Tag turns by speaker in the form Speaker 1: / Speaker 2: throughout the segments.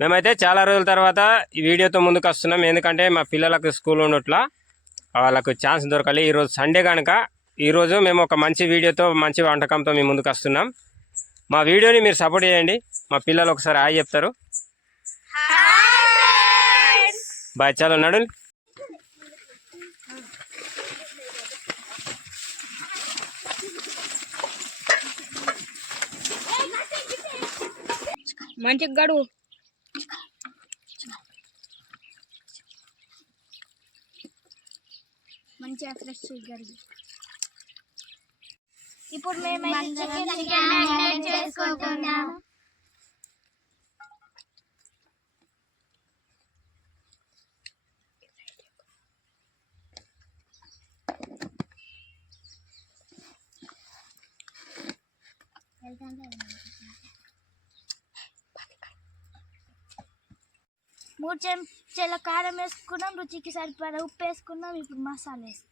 Speaker 1: మేమైతే చాలా రోజుల తర్వాత ఈ వీడియోతో ముందుకు వస్తున్నాం. ఎందుకంటే మా పిల్లలకు స్కూల్ ఉండట్లా వాళ్ళకు ఛాన్స్ దొరకాలి. ఈరోజు సండే కనుక ఈరోజు మేము ఒక మంచి వీడియోతో మంచి వంటకంతో మేము ముందుకు వస్తున్నాం. మా వీడియోని మీరు సపోర్ట్ చేయండి. మా పిల్లలు ఒకసారి హాయ్ చెప్తారు. బాయ్ చాలా నడు.
Speaker 2: మంచిగా గడువు. మంచిగా ఫ్రెష్ గడువు ఇప్పుడు మేమైతే చికెన్ మ్యారినేట్ చేసుకుంటున్నాము మూడు చెంచాల కారం వేసుకున్నాం రుచికి సరిపడా ఉప్పు వేసుకున్నాం ఇప్పుడు మసాలా వేసుకున్నాం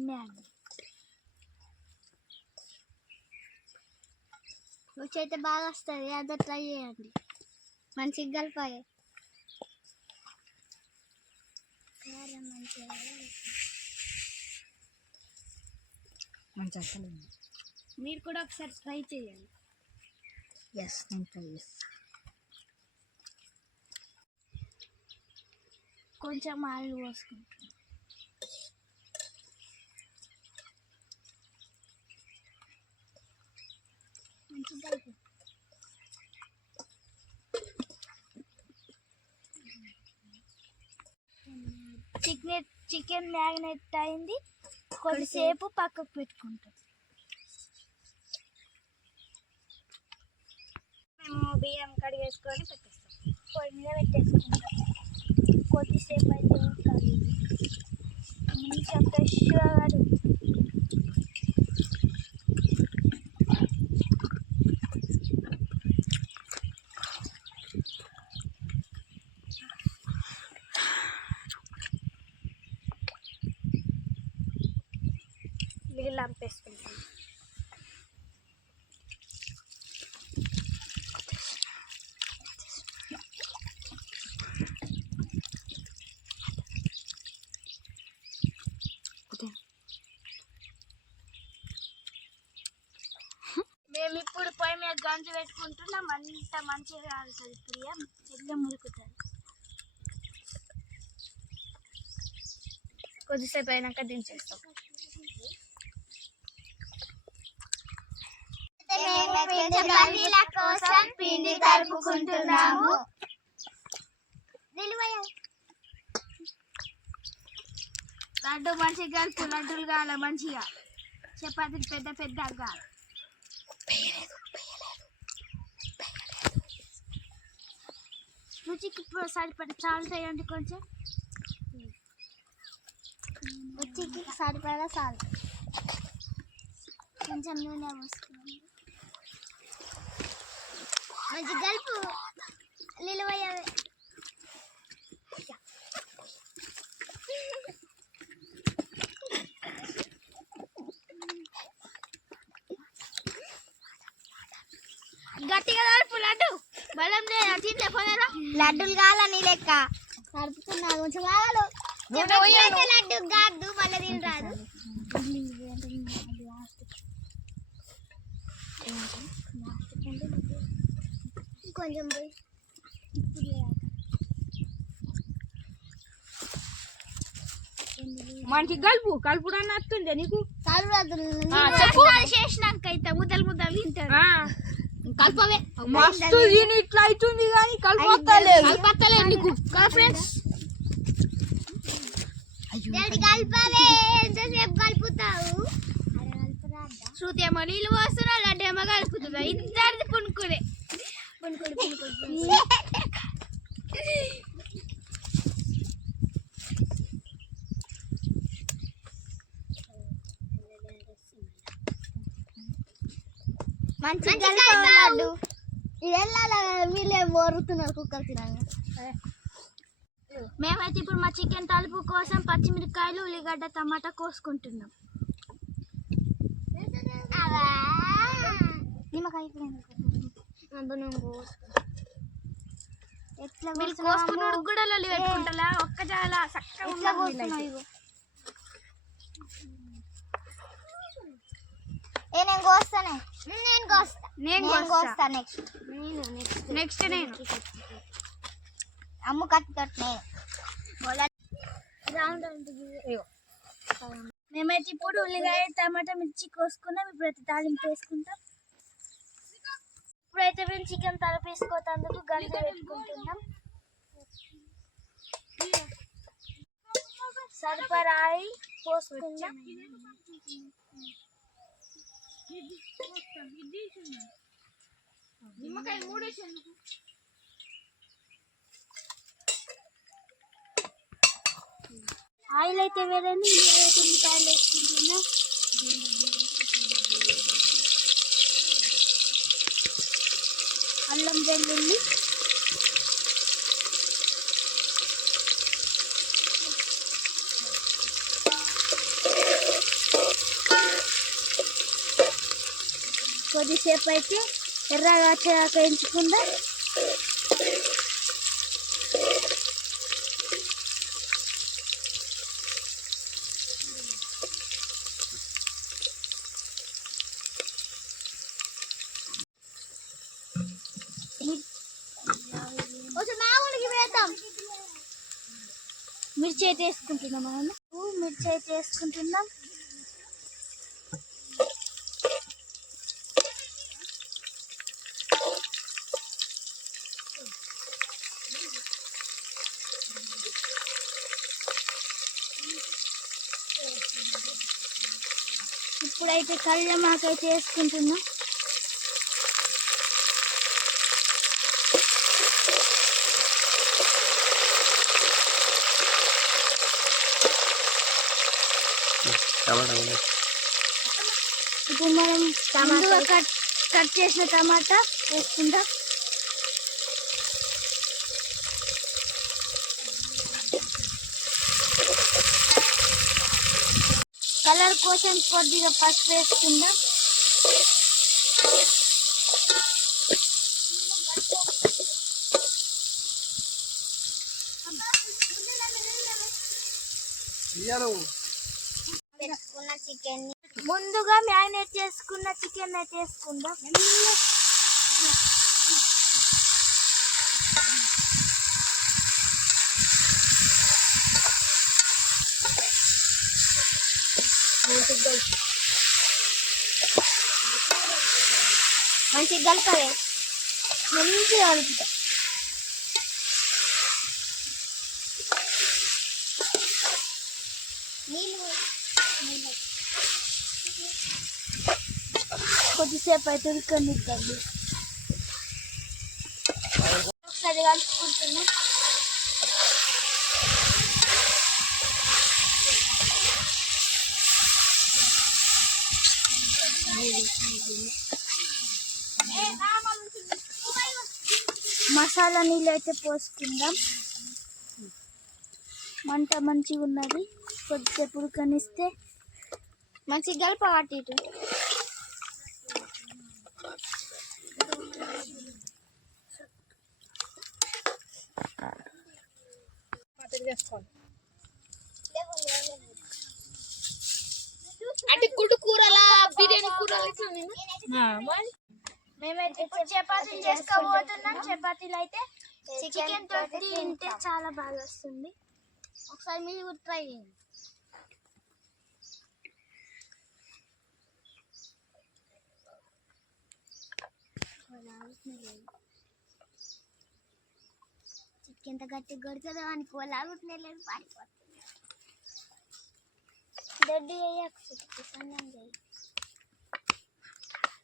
Speaker 2: మ్యాగీ రుచి అయితే బాగా వస్తుంది అదే ట్రై చేయండి. మంచిగా కలిపాలి కారం మంచిగా మీరు కూడా ఒకసారి ట్రై చేయండి.
Speaker 3: ఎస్ నేను ట్రై చేస్తాను
Speaker 2: కొంచెం ఆయిల్ పోసుకుంటాం మంచిగా కలుపు. చికెన్ మ్యాగ్నెట్ అయింది. కొద్దిసేపు పక్కకు పెట్టుకుంటాం. మేము బియ్యం కడిగేసుకొని పెట్టేస్తాం. పొయ్యి మీద పెట్టేసుకుంటాం. కొద్దిసేపు అయితే ఉడకాలి మంచిగా ఫ్రెష్గా లంపేసుకుంటాం మేము ఇప్పుడు పొయ్యి మీద గంజు పెట్టుకుంటున్నాం. అంత మంచిగా కాలుతుంది ప్రియ ఎట్లా మురుకుతుంది కొద్దిసేపు అయినాక దించేస్తాం.
Speaker 4: చపాతీల కోసం పిండి కలుపుకుంటున్నాము
Speaker 2: లడ్డు మంచిగా కలుపు లడ్డూలు కావాలి మంచిగా? చపాతీలు పెద్ద పెద్ద కావాలి. రుచికి సరిపడ చాలు చేయండి కొంచెం?
Speaker 4: రుచికి సరిపడా చాలు
Speaker 2: కొంచెం నూనె పోసుకోండి
Speaker 4: మంచి కలుపు నిలువయ్య
Speaker 2: గట్టిగా కలుపు లడ్డు. బలం లేదా తింటే పోయారా
Speaker 4: లడ్డూలు కావాలని లెక్క? కలుపుతున్నా కొంచెం కావాలి లడ్డు కాదు మళ్ళీ తిని రాదు కొంచెం పోయి
Speaker 2: మనకి కలుపు కలుపుడు అని వస్తుంది నీకు? చేసినాక అయితే ముద్దలు ముద్దలు తింటారు.
Speaker 4: కలపవే.
Speaker 3: మస్తు దీని ఇట్లా అవుతుంది కానీ కలుపుతలేదు
Speaker 2: కలపత్తలేదు నీకు. కదా ఫ్రెండ్స్.
Speaker 4: కలపవే. ఎంతసేపు కలుపుతావు?
Speaker 2: శృతి ఏమో నీళ్ళు పోస్తున్నా లడ్డు ఏమో కలుపుతుందా? ఇద్దరిది పుణుకునే
Speaker 4: మంచి వీళ్ళే కుక్కలు
Speaker 2: మేమైతే ఇప్పుడు మా చికెన్ తలుపు కోసం పచ్చిమిరపకాయలు ఉల్లిగడ్డ టమాటా కోసుకుంటున్నాం.
Speaker 4: నిమ్మకాయ
Speaker 2: కోసుకున్నాడు కూడా లొల్లి పెట్టుకుంటారా ఒక్క చాలా చక్కగా
Speaker 4: ఏ నేను కోస్తానే. నేను కోస్తా.
Speaker 2: నేను
Speaker 4: నేను
Speaker 2: కోస్తా.
Speaker 4: నెక్స్ట్ నేను నెక్స్ట్
Speaker 2: నెక్స్ట్ నేను.
Speaker 4: అమ్ము నేను.
Speaker 2: మేమైతే ఇప్పుడు ఉల్లిగడ్డ టమాటా మిర్చి కోసుకున్నాం. ఇప్పుడైతే తాలింపు వేసుకుంటాం. ఇప్పుడైతే మేము చికెన్ తలపు వేసుకోతందుకు గంట పెట్టుకుంటున్నాం. సరిపరాయి పోసుకుందాం. ఆయిల్ అయితే ఇదైతే ఉల్లిపాయలు వేసుకుంటున్నాం. అల్లం వెల్లుల్లి. కొద్దిసేపు అయితే ఎర్రగా వచ్చేదాకా ఎంచుకుందాం. మిర్చి అయితే వేసుకుంటున్నాం మనం. మిర్చి అయితే వేసుకుంటున్నాం. ఇప్పుడైతే కళ్ళ మాకైతే వేసుకుంటున్నాం.
Speaker 1: టమాటా.
Speaker 2: ఇప్పుడు మనం ముందుగా కట్ కట్ చేసిన టమాటా వేసుకుందాం. కలర్ కోసం కొద్దిగా పసుపు వేసుకుందాం.
Speaker 4: పెట్టుకున్న చికెన్.
Speaker 2: ముందుగా మ్యారినేట్ చేసుకున్న చికెన్ అయితే వేసుకుందాం.
Speaker 4: మంచిగా కలపవే
Speaker 2: మంచిగా నీళ్ళు
Speaker 4: నీళ్ళు
Speaker 2: కొద్దిసేపు అయితే ఉడకనిద్దాం ఒకసారి కలుపుకుంటున్నాం. మసాలా నీళ్ళు అయితే పోసుకుందాం. మంట మంచిగా ఉన్నది. కొద్దిసేపు ఉడకనిస్తే
Speaker 4: మంచిగా కలప అటు ఇటు.
Speaker 3: అంటే గుడ్డు కూరలా బిర్యానీ కూరలు
Speaker 2: మేమైతే చపాతీలు చేసుకోబోతున్నాం. చపాతీలు అయితే చికెన్ తోటి తింటే చాలా బాగా వస్తుంది.
Speaker 4: ఒకసారి మీరు కూడా ట్రై చేయండి. ఎంత గట్టిగా కొడుతుందో అని కోలాగుంటున్నా లేదు పారిపోతుంది
Speaker 2: దొడ్డి వేయకు సన్నం చేయి.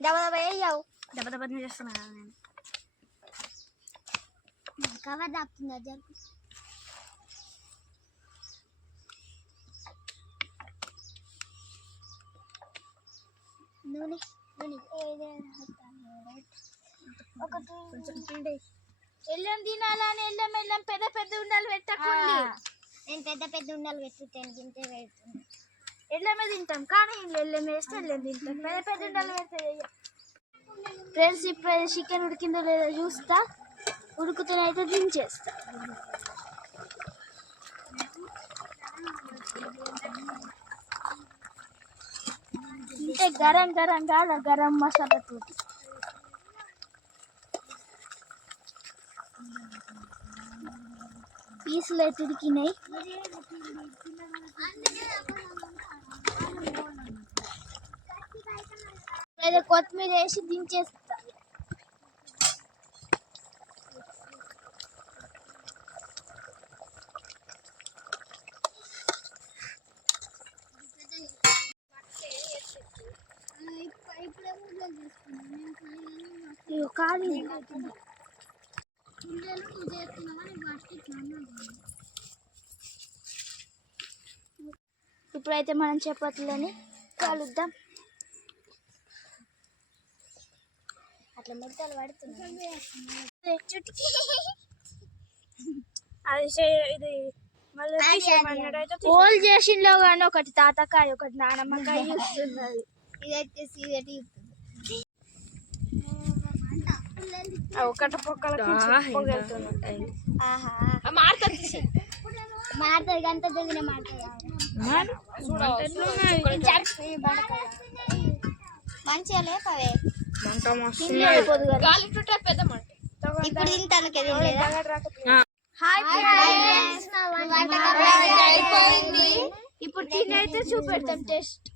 Speaker 4: దెబ్బ దెబ్బ వేయవు.
Speaker 2: దెబ్బ దెబ్బ చేస్తున్నా నేను?
Speaker 4: కవర్ దాపుతుందా జరుపు నూనె నూనె. ఏదైనా ఒకటి
Speaker 2: కొంచెం పిండి ఎల్లం తినాలని ఎల్లం ఎల్లం పెద్ద పెద్ద ఉండాలి పెట్టకండి.
Speaker 4: నేను పెద్ద పెద్ద ఉండాలి పెట్టుతాను తింటే పెడుతుంది.
Speaker 2: ఎల్లమే తింటాం కానీ ఎల్లం వేస్తే ఎల్లం తింటాం. పెద్ద పెద్ద ఉండాలి పెడితే ఫ్రెండ్స్ ఇప్పుడు చికెన్ ఉడికిందో లేదో చూస్తా. ఉడుకుతూనైతే దించేస్తా. అంటే గరం గరం కాడ గరం మసాలా తోటి. పీసులు అయితే ఉడికినాయి. లేదా కొత్తిమీర వేసి దించేస్తా. ఇగో ఇప్పుడైతే మనం చపాతీలని కాలుద్దాం. అట్లా మెత్తలు పడుతున్నాయి చుట్టుకి అది ఇది హోల్ చేసింలో కానీ ఒకటి తాతకాయ ఒకటి నానమ్మకాయ ఇస్తున్నది.
Speaker 4: ఇదైతే సీదటి
Speaker 3: ఒకటి
Speaker 4: మంచిగా లేపవే. ఇప్పుడు తింటాను కదా.
Speaker 2: ఇప్పుడు తినైతే చూపెడతాం టేస్ట్.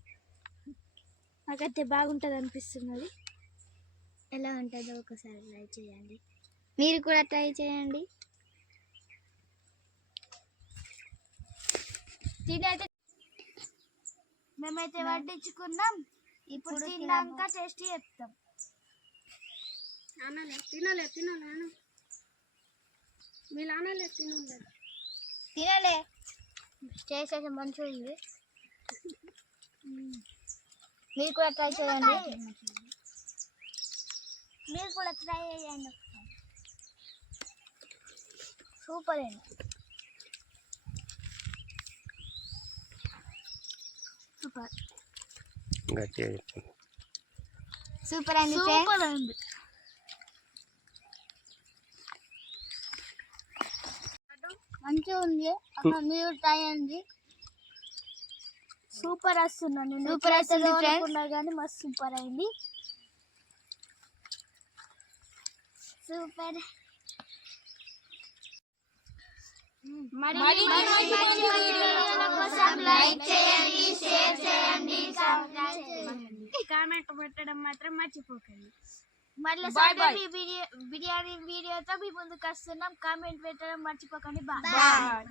Speaker 2: నాకైతే బాగుంటది అనిపిస్తున్నది.
Speaker 4: ఎలా ఉంటుందో ఒకసారి ట్రై చేయండి. మీరు కూడా ట్రై చేయండి.
Speaker 2: తినైతే మేమైతే వడ్డించుకున్నాం. ఇప్పుడు తిన్నాక టేస్ట్ చెప్తాం
Speaker 4: తినలే టేస్ట్ అయితే మంచిగా ఉంది మీరు కూడా ట్రై చేయండి.
Speaker 2: మీరు కూడా ట్రై చేయండి సూపర్ అండి. సూపర్
Speaker 1: గట్టిగా
Speaker 4: సూపర్ అండి
Speaker 2: సూపర్ అండి.
Speaker 4: మంచిగా ఉంది. అసలు మీరు ట్రై చేయండి.
Speaker 2: సూపర్ వస్తున్నాను నేను
Speaker 4: సూపర్ వస్తుంది
Speaker 2: కానీ మస్తు సూపర్ అయింది.
Speaker 4: సూపర్.
Speaker 2: మరి లైక్ చేయండి షేర్ చేయండి కామెంట్ పెట్టడం మాత్రం మర్చిపోకండి. మళ్ళీ బిర్యానీ వీడియోతో మీ ముందుకు వస్తున్నాం. కామెంట్ పెట్టడం మర్చిపోకండి. బాయ్